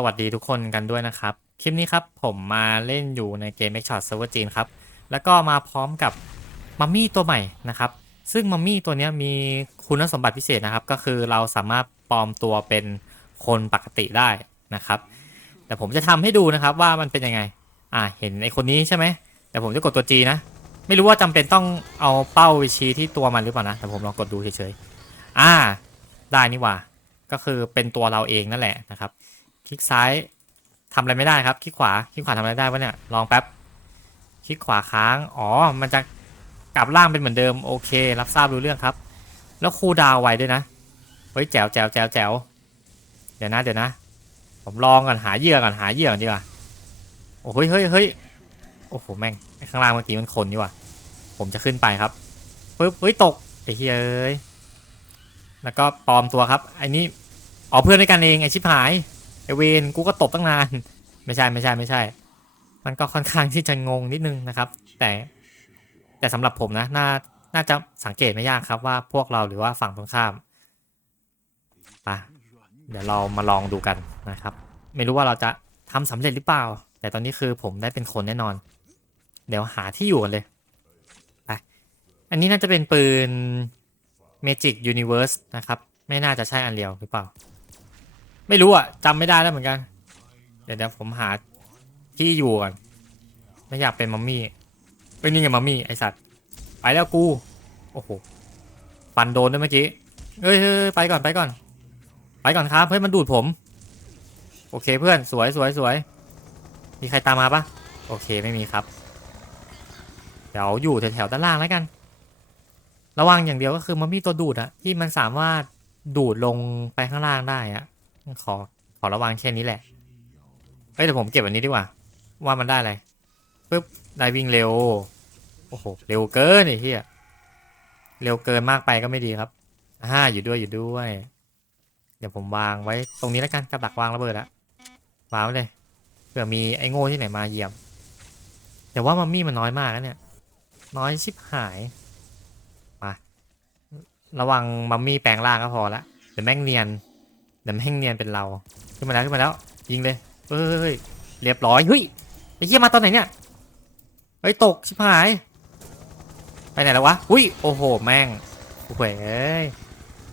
สวัสดีทุกคนกันด้วยนะครับ คลิปนี้ครับผมมาเล่นอยู่ในเกม x s h o t Server จีนครับ แล้วก็มาพร้อมกับมัมมี่ตัวใหม่นะครับ ซึ่งมัมมี่ตัวนี้มีคุณสมบัติพิเศษนะครับ ก็คือเราสามารถปลอมตัวเป็นคนปกติได้นะครับ แต่ผมจะทำให้ดูนะครับว่ามันเป็นยังไง อ่าเห็นไอคนนี้ใช่ไหม แต่ผมจะกดตัว G นะ ไม่รู้ว่าจำเป็นต้องเอาเป้าไปชี้ที่ตัวมันหรือเปล่านะ แต่ผมลองกดดูเฉยๆ อ่า ได้นี่หว่า ก็คือเป็นตัวเราเองนั่นแหละนะครับ คลิกซ้ายทำอะไรไม่ได้ครับ คลิกขวา คลิกขวาทำอะไรได้วะเนี่ย ลองแป๊บ คลิกขวาค้าง อ๋อ มันจะกลับล่างเป็นเหมือนเดิม โอเค รับทราบรู้เรื่องครับ แล้วคูดาวไวด้วยนะ เฮ้ยแจ๋วแจ๋วแจ๋วแจ๋วเดี๋ยวนะ เดี๋ยวนะ ผมลองก่อนหาเหยื่อก่อนหาเหยื่อดีกว่า โอ้เฮ้ยเฮ้ยเฮ้ยโอ้โห แม่ง ข้างล่างเมื่อกี้มันคนนี่ว่ะผมจะขึ้นไปครับปึ๊บเฮ้ย ตกไอ้เฮ้ยเอ้ยแล้วก็ปลอมตัวครับ ไอ้นี่อ๋อเพื่อนด้วยกันเองไอ้ชิบหาย ไอเวนกูก็ตบตั้งนาน ไม่ใช่ไม่ใช่ไม่ใช่ มันก็ค่อนข้างที่จะงงนิดนึงนะครับ แต่แต่สำหรับผมนะน่าน่าจะสังเกตไม่ยากครับว่าพวกเราหรือว่าฝั่งตรงข้ามไปเดี๋ยวเรามาลองดูกันนะครับ ไม่รู้ว่าเราจะทำสำเร็จหรือเปล่า แต่ตอนนี้คือผมได้เป็นคนแน่นอน เดี๋ยวหาที่อยู่กันเลยไปอันนี้น่าจะเป็นปืน Magic Universe นะครับ ไม่น่าจะใช่อันเดียวหรือเปล่า ไม่รู้อะจำไม่ได้แล้วเหมือนกัน เดี๋ยวเดี๋ยวผมหาที่อยู่ก่อนไม่อยากเป็นมัมมี่เป็นนี่ไงมัมมี่ไอสัตว์ไปแล้วกูโอ้โหฟันโดนด้วยเมื่อกี้เฮ้ยไปก่อนไปก่อน ไปก่อนครับเฮ้ยมันดูดผม โอเคเพื่อนสวยสวยสวยมีใครตามมาปะโอเคไม่มีครับ เดี๋ยวอยู่แถวๆด้านล่างแล้วกัน ระวังอย่างเดียวก็คือมัมมี่ตัวดูดอะที่มันสามารถดูดลงไปข้างล่างได้อะ ขอ ขอระวังแค่นี้แหละ เฮ้ยแต่ผมเก็บอันนี้ดีกว่า ว่ามันได้อะไรปึ๊บได้วิ่งเร็ว โอ้โห เร็วเกินไอ้เหี้ยเร็วเกินมากไปก็ไม่ดีครับอ่าอยู่ด้วยอยู่ด้วย เดี๋ยวผมวางไว้ตรงนี้แล้วกันกับดักวางระเบิดละวางไว้เลยเผื่อมีไอ้โง่ที่ไหนมาเหยียบแต่ว่ามัมมี่มันน้อยมากนะเนี่ย น้อยชิบหายมาระวังมัมมี่แปลงร่างก็พอละเดี๋ยวแม่งเนียน ดี๋ยวแม่งเนียนเป็นเรา ขึ้นมาแล้วขึ้นมาแล้ว ยิงเลยเฮ้ยเรียบร้อยเฮ้ยไอ้เหี้ยมาตอนไหนเนี่ยเฮ้ยตกชิบหาย ไปไหนแล้ววะอุ้ยโอ้โหแม่งโอ้โหเอ้ย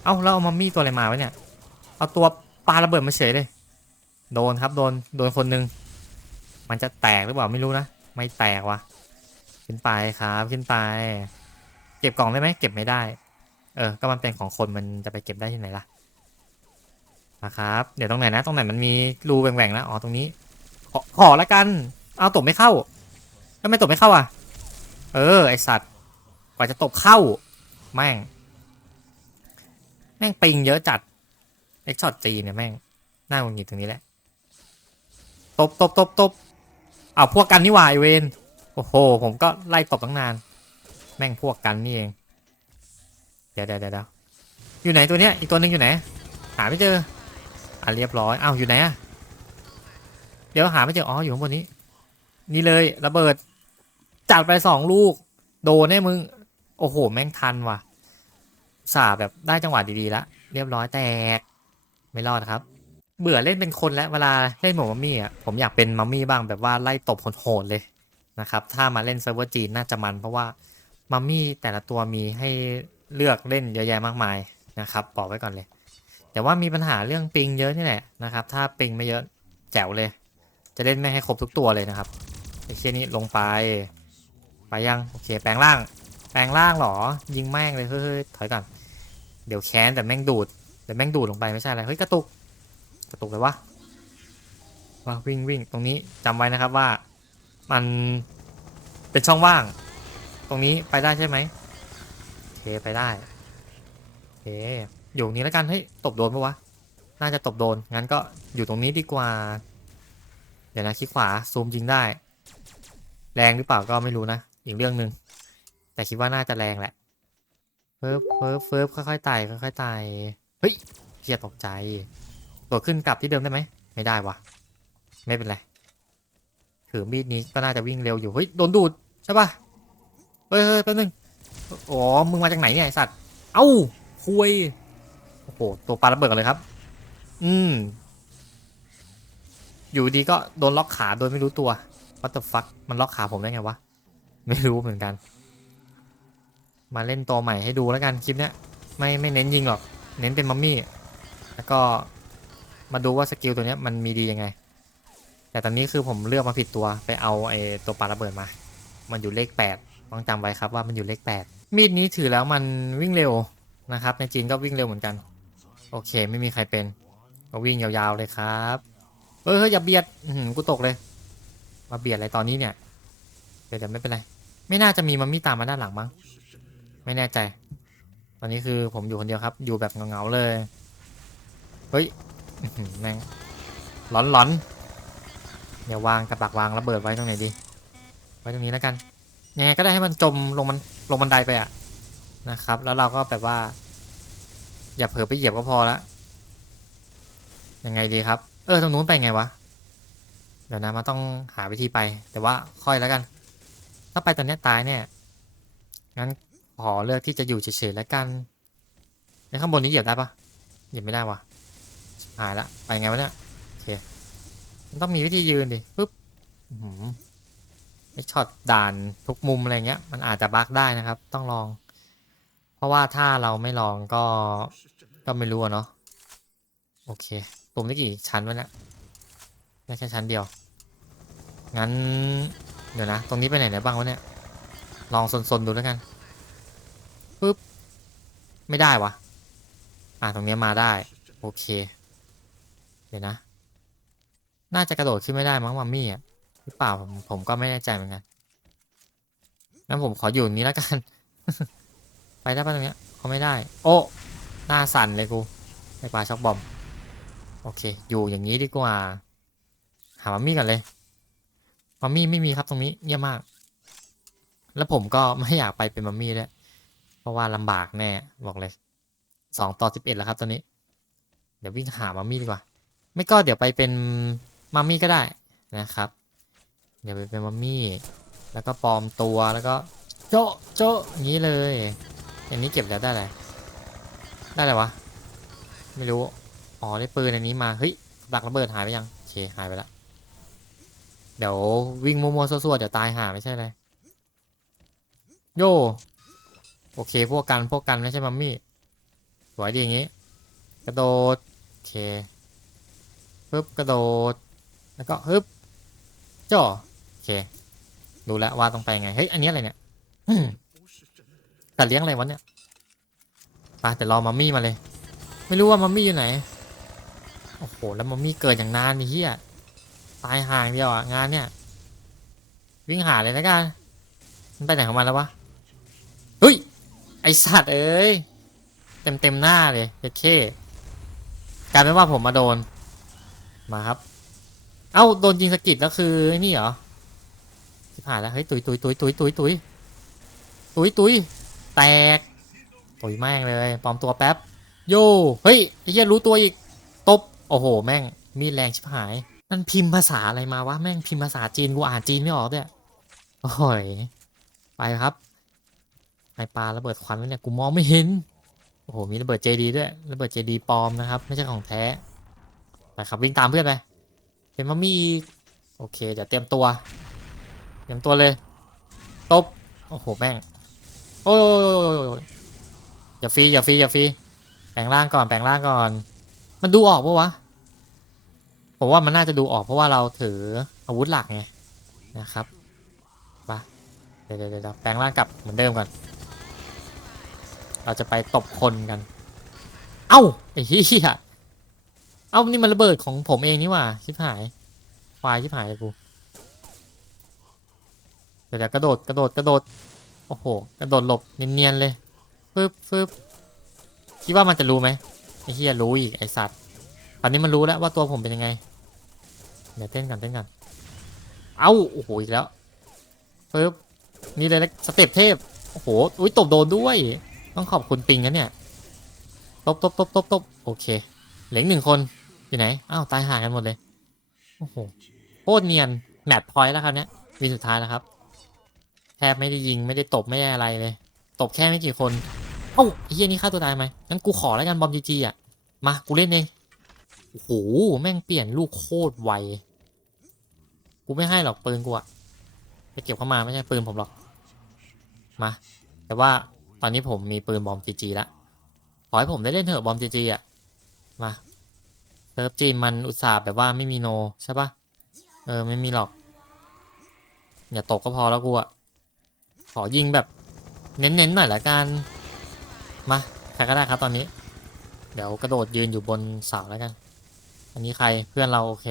เอ้าแล้วเอามัมมี่ตัวอะไรมาวะเนี่ยเอาตัวปลาระเบิดมาเฉยเลย โดนครับโดนโดนคนหนึงมันจะแตกหรือเปล่าไม่รู้นะไม่แตกวะขึ้นไปครับขึ้นไป เก็บกล่องได้ไหมเก็บไม่ได้ เออก็มันเป็นของคนมันจะไปเก็บได้ที่ไหนล่ะ นะครับ เดี๋ยวตรงไหนนะ ตรงไหนมันมีรูแหว่งๆนะอ๋อตรงนี้ขอขอละกัน เอาตบไม่เข้าทำไมตบไม่เข้าอะ เออ ไอสัตว์ กว่าจะตบเข้า แม่ง แม่งปิงเยอะจัดเอ็กช็อตจีเนี่ยแม่ง หน้าหงุดหงิดตรงนี้แหละ ตบตบตบตบเอาพวกกันนี่หว่าไอเวนโอ้โห ผมก็ไล่ตบตั้งนาน แม่งพวกกันนี่เอง เดี๋ยวเดี๋ยวเดี๋ยวอยู่ไหนตัวเนี้ย อีกตัวหนึงอยู่ไหน หาไม่เจอ อะเรียบร้อยอ้าวอยู่ไหนอะเดี๋ยวหาไม่เจออ๋ออยู่ข้างบนนี้ นี่เลยระเบิด จัดไปสองลูก โดนแน่มึง โอ้โห แม่งทันว่ะสาแบบได้จังหวะดีๆแล้วเรียบร้อยแตก ไม่รอดครับ เบื่อเล่นเป็นคนแล้วเวลาเล่นหมวมัมมี่อะผมอยากเป็นมัมมี่บ้างแบบว่าไล่ตบโหดๆเลยนะครับ ถ้ามาเล่นเซิร์ฟเวอร์จีนน่าจะมันเพราะว่ามัมมี่แต่ละตัวมีให้เลือกเล่นเยอะแยะมากมายนะครับบอกไว้ก่อนเลย แต่ว่ามีปัญหาเรื่องปิงเยอะนี่แหละนะครับ ถ้าปิงไม่เยอะแจ๋วเลย จะเล่นไม่ให้ครบทุกตัวเลยนะครับไอ้เช่นนี้ลงไป ไปยังโอเค แปลงร่าง แปลงร่างหรอ ยิงแม่งเลยเฮ้ยถอยก่อน เดี๋ยวแค้นแต่แม่งดูดแต่แม่งดูดลงไปไม่ใช่อะไร เฮ้ยกระตุก กระตุกเลยวะว่าวิ่งวิ่งตรงนี้จำไว้นะครับว่ามันเป็นช่องว่าง ตรงนี้ไปได้ใช่ไหมโอเคไปได้โอเค อยู่นี้แล้วกันเฮ้ยตบโดนปะวะน่าจะตบโดนงั้นก็อยู่ตรงนี้ดีกว่า เดี๋ยวนะคลิกขวาซูมยิงได้ แรงหรือเปล่าก็ไม่รู้นะอีกเรื่องหนึ่งแต่คิดว่าน่าจะแรงแหละเฟิบเฟิบเฟิบค่อยๆไต่ค่อยๆไต่เฮ้ยเพียตกใจตัวขึ้นกลับที่เดิมได้ไหมไม่ได้วะไม่เป็นไรถือมีดนี้ก็น่าจะวิ่งเร็วอยู่เฮ้ยโดนดูดใช่ปะเฮ้ยเฮ้ยแป๊บนึงอ๋อมึงมาจากไหนเนี่ยไอสัตว์เอ้าคุย โอ้โห ตัวปลาระเบิดเลยครับ อืม อยู่ดีก็โดนล็อกขาโดยไม่รู้ตัว what the fuck มันล็อกขาผมได้ไงวะ ไม่รู้เหมือนกัน มาเล่นตัวใหม่ให้ดูแล้วกันคลิปเนี้ย ไม่ไม่เน้นยิงหรอก เน้นเป็นมัมมี่ แล้วก็มาดูว่าสกิลตัวเนี้ยมันมีดียังไง แต่ตอนนี้คือผมเลือกมาผิดตัวไปเอาไอ้ตัวปลาระเบิดมา มันอยู่เลข 8 ต้องจำไว้ครับว่ามันอยู่เลข 8 มีดนี้ถือแล้วมันวิ่งเร็วนะครับ ในจีนก็วิ่งเร็วเหมือนกัน โอเค ไม่มีใครเป็นก็วิ่งยาวๆเลยครับเออเฮ้ยอย่าเบียดกูตกเลย มาเบียดอะไรตอนนี้เนี่ย เดี๋ยวเดี๋ยวไม่เป็นไร ไม่น่าจะมีมัมมี่ตามมาด้านหลังมั้ง ไม่แน่ใจ ตอนนี้คือผมอยู่คนเดียวครับ อยู่แบบเงาๆเลย เฮ้ยแม่งหลอนหลอนๆเดี๋ยววางกระปักวางระเบิดไว้ตรงไหนดี ไว้ตรงนี้แล้วกันยังไงก็ได้ให้มันจมลงมันลงบันไดไปอะนะครับ แล้วเราก็แบบว่า อย่าเผลอไปเหยียบก็พอละยังไงดีครับ เออตรงนู้นไปไงวะ เดี๋ยวนะมาต้องหาวิธีไป แต่ว่าค่อยแล้วกัน ถ้าไปตอนนี้ตายเนี่ย งั้นขอเลือกที่จะอยู่เฉยๆแล้วกันในข้างบนนี้เหยียบได้ปะเหยียบไม่ได้วะหายละไปไงวะเนี่ยโอเคมันต้องมีวิธียืนดิปึ๊บไอช็อตด่านทุกมุมอะไรเงี้ย มันอาจจะบั๊กได้นะครับ ต้องลอง ราะว่าถ้าเราไม่ลองก็ก็ไม่รู้เนาะโอเคปุ่มได้กี่ชั้นวะเนี่ยได้แค่ชั้นเดียว งั้น เดี๋ยวนะ ตรงนี้ไปไหนได้บ้างวะเนี่ย ลองซนๆดูแล้วกันปึ๊บ ไม่ได้วะอ่าตรงเนี้ยมาได้ โอเค เดี๋ยวนะ น่าจะกระโดดขึ้นไม่ได้มั้งมัมมี่อะหรือเปล่าผมผมก็ไม่แน่ใจเหมือนกันงั้นผมขออยู่ตรงนี้แล้วกัน ไปได้ปะตรงเนี้ยเขาไม่ได้ โอ้หน้าสั่นเลยกูไอปลาช็อกบอม โอเค อยู่อย่างนี้ดีกว่า หามัมมี่กันเลยมัมมี่ไม่มีครับตรงนี้เงียบมาก แล้วผมก็ไม่อยากไปเป็นมัมมี่ด้วเพราะว่าลำบากแน่บอกเลยสองต่อสิบเอ็ดแล้วครับตอนนี้ เดี๋ยววิ่งหามัมมี่ดีกว่า ไม่ก็เดี๋ยวไปเป็นมัมมี่ก็ได้นะครับ เดี๋ยวไปเป็นมัมมี่ แล้วก็ปลอมตัวแล้วก็ โจะโจะอย่างนี้เลย อย่างนี้เก็บแล้วได้อะไรได้อะไรวะ ไม่รู้ อ๋อได้ปืนอันนี้มา เฮ้ยดักระเบิดหายไปยัง โอเค หายไปแล้วเดี๋ยววิ่งมัวๆซั่วๆเดี๋ยวตายหาไม่ใช่เลยโย โอเค พวกกัน พวกกันไม่ใช่มัมมี่สวยดีอย่างงี้ กระโดด โอเคปึ๊บกระโดด แล้วก็ฮึบจ่อโอเค ดูแล้วว่าต้องไปไง เฮ้ย อันนี้อะไรเนี่ย อืมแต่เลี้ยงอะไรวะเนี่ยไปแต่รอมัมมี่มาเลย ไม่รู้ว่ามัมมี่อยู่ไหน โอ้โห แล้วมัมมี่เกิดอย่างนานนี่เฮียตายห่างเดียวอะงานเนี่ย วิ่งหาเลยแล้วกันมันไปไหนของมันแล้ววะ เฮ้ย ไอสัตว์เอ้ย เต็มเต็มหน้าเลยเจ็ดเคกลายเป็นว่าผมมาโดน มาครับ เอ้า โดนยิงสกิดแล้วคือนี่เหรอผ่านแล้ว เฮ้ย ตุยตุยตุยตุยตุยตุยตุยตุย แตกตุยแม่งเลยปลอมตัวแป๊บ โย่เฮ้ยไอ้เหี้ยรู้ตัวอีกตบโอ้โห แม่งมีดแรงชิบหายมันพิมพ์ภาษาอะไรมาวะแม่งพิมพ์ภาษาจีนกูอ่านจีนไม่ออกด้วยโอ้ยไปครับไอปลาระเบิดควันเนี่ยกูมองไม่เห็นโอ้โหมีระเบิดเจดีด้วยระเบิดเจดีปลอมนะครับ ไม่ใช่ของแท้ไปครับวิ่งตามเพื่อนไปเป็นมัมมี่โอเคเดี๋ยวเตรียมตัว เตรียมตัวเลยตบโอ้โหแม่ง โอ้ยอย่าฟรีอย่าฟรีอย่าฟรีแปลงร่างก่อนแปลงร่างก่อน มันดูออกปะวะผมว่ามันน่าจะดูออกเพราะว่าเราถืออาวุธหลักไงนะครับไปเดี๋ยวเดี๋ยวเดี๋ยวแปลงร่างกลับเหมือนเดิมก่อน เราจะไปตบคนกัน เอ้าไอ้เหี้ยเอ้านี่มันระเบิดของผมเองนี่หว่าชิบหายควายชิบหายเลยกูเดี๋ยวเดี๋ยวกระโดดกระโดดกระโดด โอ้โหกระโดดหลบเนียนๆเลยฟึบฟึบคิดว่ามันจะรู้ไหมไอ้เหี้ยรู้อีกไอ้สัตว์ตอนนี้มันรู้แล้วว่าตัวผมเป็นยังไงเดี๋ยวเต้นกันเต้นกันเอ้าโอ้โหอีกแล้วปึ๊บนี่เลยนะสเต็ปเทพโอ้โหอุ้ยตบโดนด้วย ต้องขอบคุณปิงนะเนี่ยตบตบตบตบตบโอเค เหลืออกหนึ่งคนอยู่ไหนอ้าวตายห่างกันหมดเลยโอ้โหโคตรเนียนแมตช์พอยต์แล้วครับเนี่ยวีสุดท้ายแล้วครับ แทบไม่ได้ยิงไม่ได้ตบไม่ได้อะไรเลย ตบแค่ไม่กี่คนเอ้าเฮียนี่ฆ่าตัวตายไหมงั้นกูขอแล้วกันบอมจีจีอะมากูเล่นเองโอ้โหแม่งเปลี่ยนลูกโคตรไวกูไม่ให้หรอกปืนกูอะไปเก็บเข้ามาไม่ใช่ปืนผมหรอกมาแต่ว่าตอนนี้ผมมีปืนบอมจีจีละขอให้ผมได้เล่นเถอะบอมจีจีอะมาเซิร์ฟจีมันอุตส่าห์แบบว่าไม่มีโนใช่ปะเออไม่มีหรอก อย่าตกก็พอแล้วกูอะ ขอยิงแบบ เน้นๆหน่อยละกัน มาใครก็ได้ครับตอนนี้ เดี๋ยวกระโดดยืนอยู่บนเสาแล้วกัน อันนี้ใครเพื่อนเราโอเค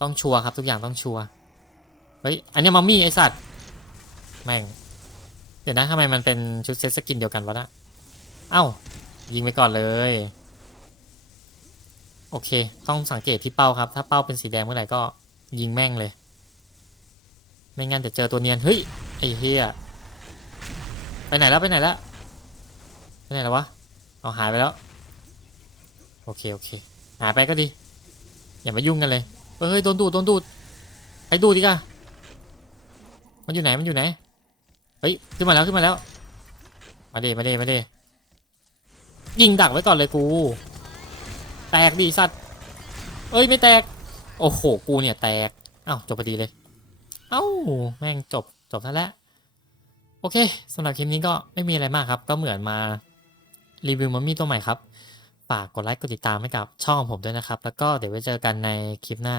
ต้องชัวร์ครับทุกอย่างต้องชัวร์ เฮ้ย อันนี้มัมมี่ไอสัตว์ แม่ง เดี๋ยวนะทำไมมันเป็นชุดเซ็ตสกินเดียวกันวะนะเอ้า ยิงไปก่อนเลย โอเค ต้องสังเกตที่เป้าครับ ถ้าเป้าเป็นสีแดงเมื่อไหร่ก็ยิงแม่งเลย ไม่งั้นจะเจอตัวเนียน เฮ้ย ไอ้เฮียไปไหนแล้วไปไหนแล้วไปไหนแล้ววะเอาหายไปแล้ว โอเคโอเค หายไปก็ดี อย่ามายุ่งกันเลยเฮ้ยโดนดูดโดนดูดไอ้ดูดดิกะมันอยู่ไหนมันอยู่ไหนเฮ้ยขึ้นมาแล้วขึ้นมาแล้ว มาเดมาเดมาเดยิงดักไว้ก่อนเลยกู แตกดีสัตว์เอ้ยไม่แตก โอ้โหกูเนี่ยแตกเอ้าจบพอดีเลย เอ้าแม่งจบ จบซะแล้วโอเคสำหรับคลิปนี้ก็ไม่มีอะไรมากครับ ก็เหมือนมารีวิวมัมมี่ตัวใหม่ครับ ฝากกดไลค์กดติดตามให้กับช่องของผมด้วยนะครับ แล้วก็เดี๋ยวไว้เจอกันในคลิปหน้า